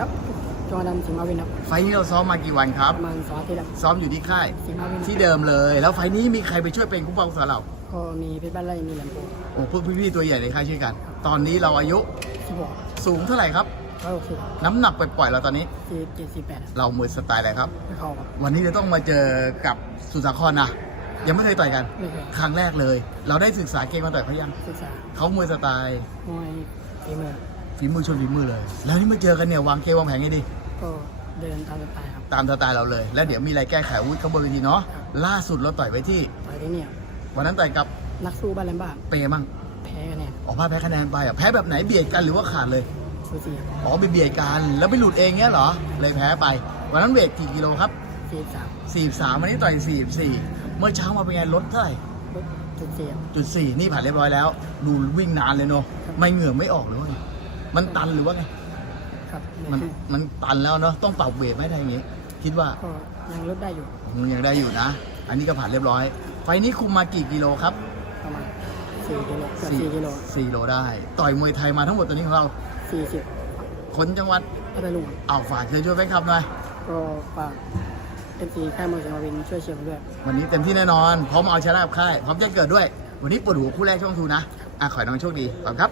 ครับจอห์นดันสิงห์มาวินครับไฟล์นี้เราซ้อมมากี่วันครับ ประมาณสองอาทิตย์ครับ ซ้อมอยู่ที่ค่าย สิงห์มาวินที่เดิมเลย แล้วไฟล์นี้มีใครไปช่วยเป็นคุ้มป้องสำหรับก็มีเพชรบ้านไร่มีแหลมโพโอ้พวกพี่ๆตัวใหญ่ในค่ายช่วยกัน ตอนนี้เราอายุสิบหกสูงเท่าไหร่ครับ ร้อยหกสิบน้ำหนักปล่อยๆเราตอนนี้ สี่เจ็ดสี่แปดเรามวยสไตล์อะไรครับ ไม่เข้าครับวันนี้จะต้องมาเจอกับสุสาครนะยังไม่เคยต่อยกัน ไม่เคยครั้งแรกเลย เราได้ศึกษาเกมมาต่อยเขายังศึกษาเขามวยสไตล์มวยฝีมือ ฝีมือชนฝีมือเลย แล้วนี่มาเจอกันเนี่ยวางเกมวางแผนไงดีก็เดินตามสไตล์ครับ ตามสไตล์เราเลย แล้วเดี๋ยวมีอะไรแก้ไขอาวุ้ยข้างบนเวทีเนาะล่าสุดเราต่อยไว้ที่ ต่อยที่เนี่ยวันนั้นต่อยกับนักสู้บ้านแหลมบ้างเปย์มั่งแพ้คะแนนออกมาแพ้คะแนนไปอะแพ้แบบไหนเบียดกันหรือว่าขาดเลยสูสีครับอ๋อไปเบียดกันแล้วไปหลุดเองเงี้ยเหรอเลยแพ้ไป วันนั้นเวทกี่กิโลครับสี่สาม43วันนี้ต่อย44เมื่อเช้ามาเป็นไงลดเท่าไหร่ลดจุดเสียจุดสี่นี่ผ่านเรียบร้อยแล้ว ดูวิ่งนานเลยเนาะไม่เหงื่อไม่ออกเลย มันตันหรือว่าไงครับมันมันตันแล้วเนาะต้องปรับเวทไหมได้อย่างงี้คิดว่าก็ยังลดได้อยู่มันยังได้อยู่นะ อันนี้ก็ผ่านเรียบร้อย ไฟล์นี้คุมมากี่กิโลครับประมาณสี่กิโลเกือบสี่กิโลสี่โลได้ ต่อยมวยไทยมาทั้งหมดตัวนี้ของเราสี่สิบคนจังหวัดพัทลุงเอาฝากเชิญช่วยแฟนคลับหน่อยก็ฝากเอ็นซีค่ายมวยสิงห์มาวินช่วยเชียร์ผมด้วย วันนี้เต็มที่แน่นอน พร้อมเอาชนะกับค่าย พร้อมจะเกิดด้วย วันนี้ปวดหัวคู่แรกช่องทูนะ อะขอให้น้องโชคดีขอบคุณครับ